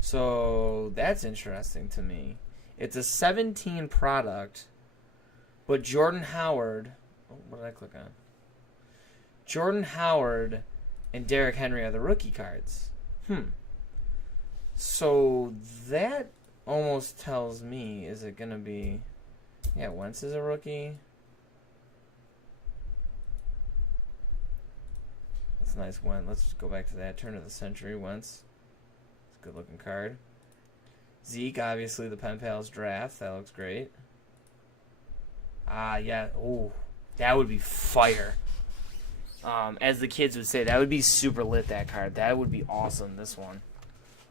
So that's interesting to me. It's a 17 product, but Jordan Howard... what did I click on? Jordan Howard and Derrick Henry are the rookie cards. So that almost tells me, is it going to be... Yeah, Wentz is a rookie. That's a nice Wentz. Let's just go back to that. Turn of the century, Wentz. It's a good looking card. Zeke, obviously the Pen Pals draft. That looks great. Yeah. Ooh, that would be fire. As the kids would say, that would be super lit, that card. That would be awesome, this one.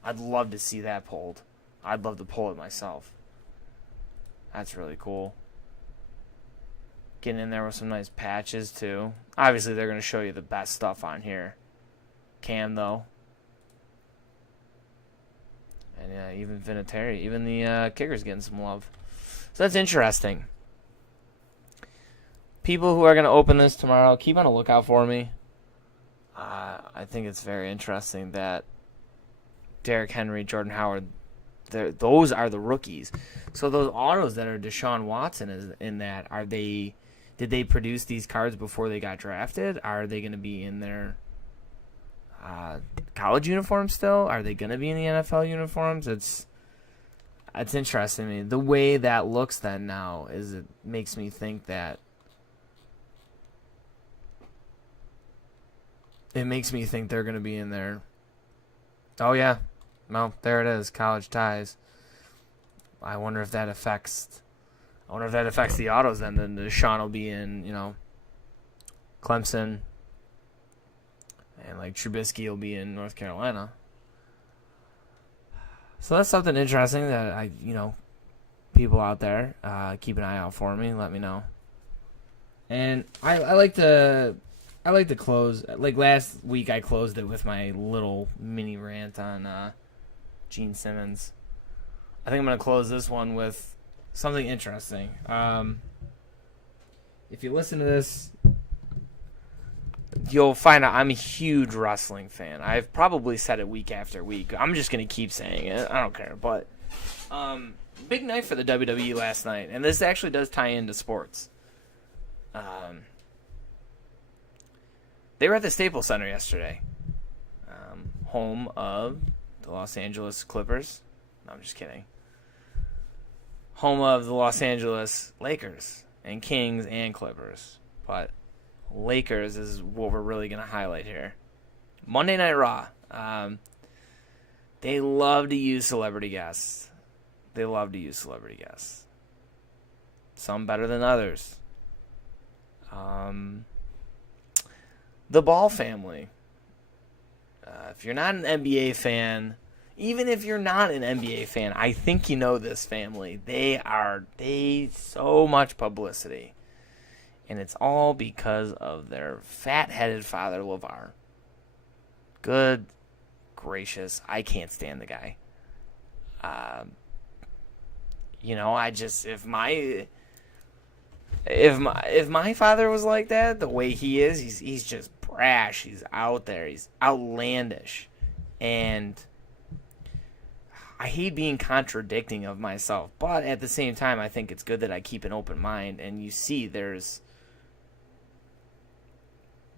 I'd love to see that pulled. I'd love to pull it myself. That's really cool. Getting in there with some nice patches, too. Obviously, they're going to show you the best stuff on here. Cam, though. And yeah, even Vinatieri. Even the kicker's getting some love. So that's interesting. People who are going to open this tomorrow, keep on a lookout for me. I think it's very interesting that Derrick Henry, Jordan Howard, those are the rookies. So those autos that are Deshaun Watson is in that, did they produce these cards before they got drafted? Are they going to be in their college uniforms still? Are they going to be in the NFL uniforms? It's interesting to me. The way that looks then now is it makes me think that they're going to be in there. Oh, yeah. Well, there it is. College ties. I wonder if that affects the autos then. Then Deshaun will be in, Clemson. And, Trubisky will be in North Carolina. So that's something interesting that people out there, keep an eye out for me. Let me know. And I like to close. Like last week, I closed it with my little mini rant on Gene Simmons. I think I'm going to close this one with something interesting. If you listen to this, you'll find out I'm a huge wrestling fan. I've probably said it week after week. I'm just going to keep saying it. I don't care. But big night for the WWE last night. And this actually does tie into sports. They were at the Staples Center yesterday. Home of the Los Angeles Clippers. No, I'm just kidding. Home of the Los Angeles Lakers and Kings and Clippers. But Lakers is what we're really going to highlight here. Monday Night Raw. They love to use celebrity guests. Some better than others. The Ball family. If you're not an NBA fan, even if you're not an NBA fan, I think you know this family. They so much publicity. And it's all because of their fat-headed father, LeVar. Good gracious. I can't stand the guy. If my father was like that, the way he is, he's just brash. He's out there. He's outlandish. And I hate being contradicting of myself. But at the same time, I think it's good that I keep an open mind. And you see there's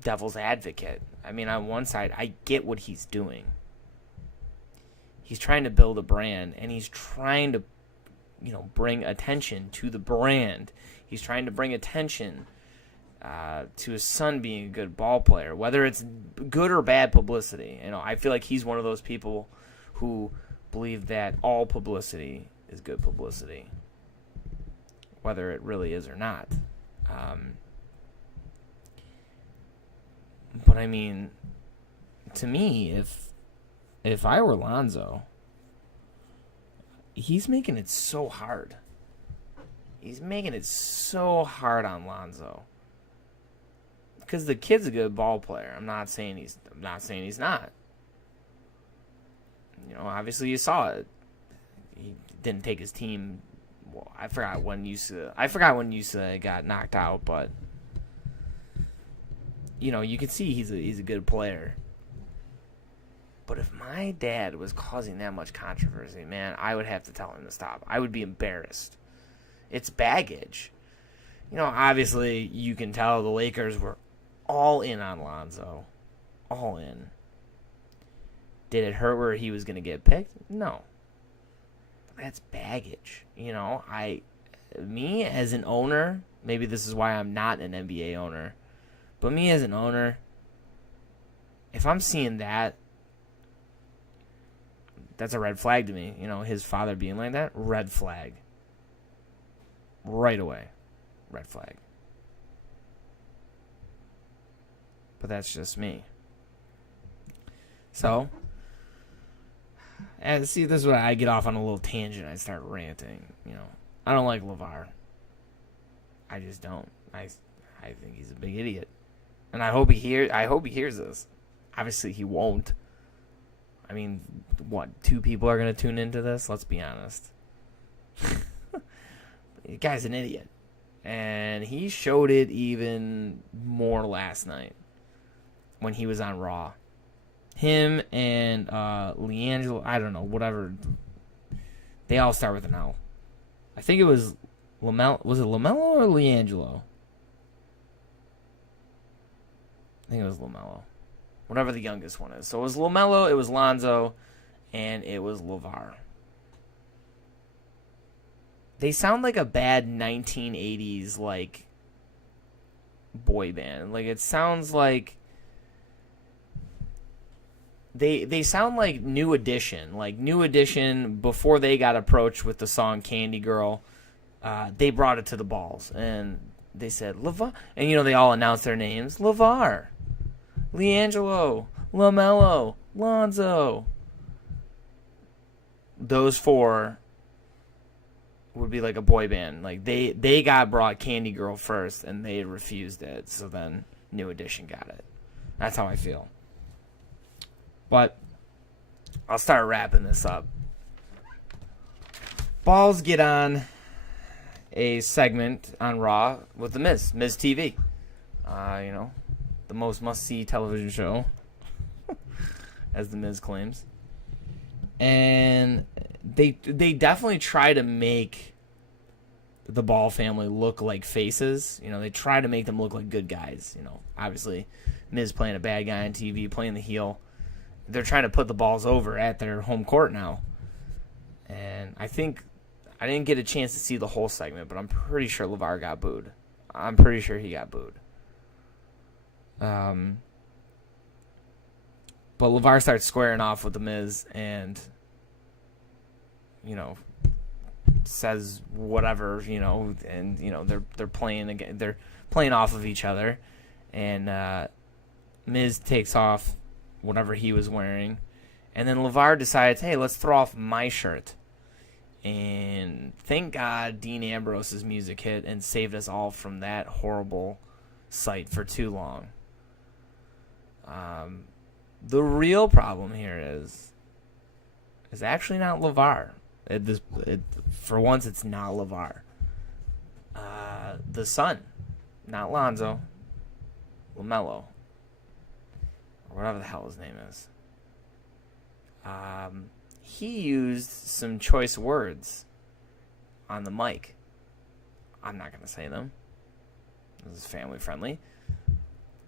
devil's advocate. I mean, on one side, I get what he's doing. He's trying to build a brand, and he's trying to, bring attention to the brand. He's trying to bring attention to his son being a good ball player, whether it's good or bad publicity. I feel like he's one of those people who believe that all publicity is good publicity, whether it really is or not. But I mean, to me, if I were Lonzo, he's making it so hard. He's making it so hard on Lonzo. Because the kid's a good ball player. I'm not saying he's not. Obviously you saw it. He didn't take his team. Well, I forgot when Yusa got knocked out, but you can see he's a good player. But if my dad was causing that much controversy, man, I would have to tell him to stop. I would be embarrassed. It's baggage. Obviously you can tell the Lakers were all in on Lonzo. All in. Did it hurt where he was going to get picked? No. But that's baggage. Me as an owner, maybe this is why I'm not an NBA owner, but me as an owner, if I'm seeing that, that's a red flag to me. His father being like that, red flag. Right away. Red flag. But that's just me. So, and see, this is where I get off on a little tangent. I start ranting. I don't like LeVar. I just don't. I think he's a big idiot, and I hope he hears this. Obviously, he won't. I mean, what? 2 people are gonna tune into this? Let's be honest. The guy's an idiot, and he showed it even more last night when he was on Raw. Him and LiAngelo, I don't know, whatever. They all start with an L. I think it was LaMelo. Was it LaMelo or LiAngelo? I think it was LaMelo. Whatever the youngest one is. So it was LaMelo, it was Lonzo, and it was LeVar. They sound like a bad 1980s, boy band. It sounds like They sound like New Edition. New Edition, before they got approached with the song Candy Girl, they brought it to the balls. And they said, LeVar. And, they all announced their names. LeVar, LiAngelo, LaMelo, Lonzo. Those 4 would be like a boy band. They got brought Candy Girl first, and they refused it. So then New Edition got it. That's how I feel. But I'll start wrapping this up. Balls get on a segment on Raw with the Miz TV. The most must-see television show, as the Miz claims. And they definitely try to make the Ball family look like faces. They try to make them look like good guys. Obviously, Miz playing a bad guy on TV, playing the heel. They're trying to put the Balls over at their home court now. And I think I didn't get a chance to see the whole segment, but I'm pretty sure LeVar got booed. I'm pretty sure he got booed. But LeVar starts squaring off with the Miz and, says whatever, and they're playing again. They're playing off of each other, and Miz takes off whatever he was wearing, and then LeVar decides, hey, let's throw off my shirt. And thank God Dean Ambrose's music hit and saved us all from that horrible sight for too long. The real problem here is actually not LeVar. For once, it's not LeVar. The son, not Lonzo, LaMelo, or whatever the hell his name is. He used some choice words on the mic. I'm not going to say them. This is family friendly.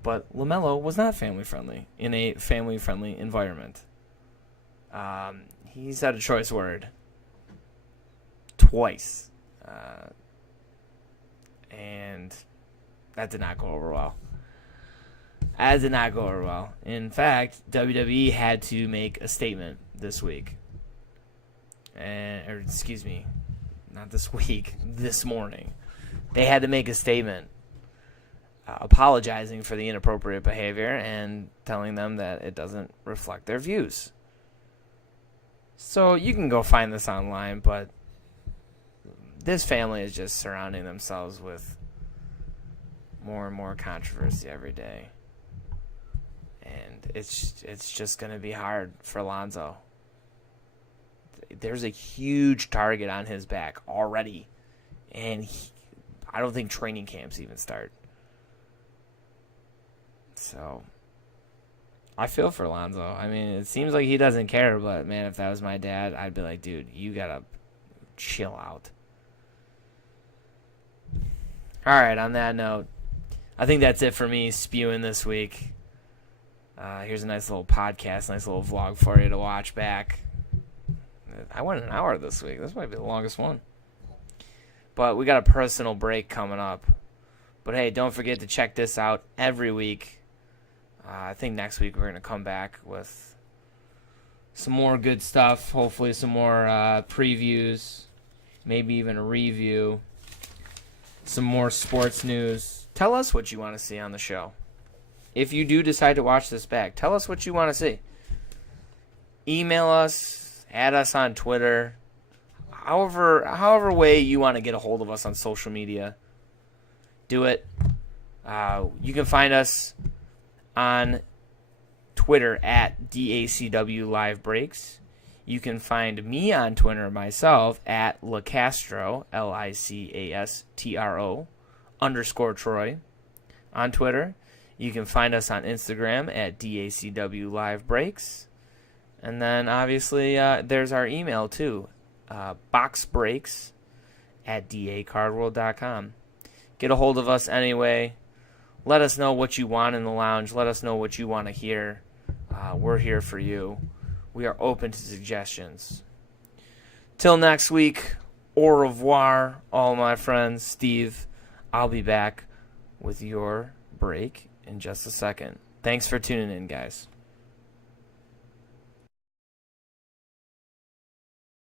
But LaMelo was not family-friendly in a family-friendly environment. He said a choice word twice. And that did not go over well. In fact, WWE had to make a statement this week. This morning. They had to make a statement apologizing for the inappropriate behavior and telling them that it doesn't reflect their views. So you can go find this online, but this family is just surrounding themselves with more and more controversy every day. And it's just going to be hard for Lonzo. There's a huge target on his back already. And I don't think training camps even start. So, I feel for Lonzo. I mean, it seems like he doesn't care, but man, if that was my dad, I'd be like, dude, you gotta chill out. Alright, on that note, I think that's it for me spewing this week. Here's a nice little podcast, nice little vlog for you to watch back. I went an hour this week. This might be the longest one. But we got a personal break coming up. But hey, don't forget to check this out every week. I think next week we're going to come back with some more good stuff. Hopefully some more previews. Maybe even a review. Some more sports news. Tell us what you want to see on the show. If you do decide to watch this back, tell us what you want to see. Email us, add us on Twitter. However way you want to get a hold of us on social media, do it. You can find us on Twitter at DACW Live Breaks. You can find me on Twitter myself at Lacastro, LICASTRO _Troy on Twitter. You can find us on Instagram at DACW Live Breaks. And then obviously there's our email too, boxbreaks@dacardworld.com. Get a hold of us anyway. Let us know what you want in the lounge. Let us know what you want to hear. We're here for you. We are open to suggestions. Till next week, au revoir, all my friends. Steve, I'll be back with your break in just a second. Thanks for tuning in, guys.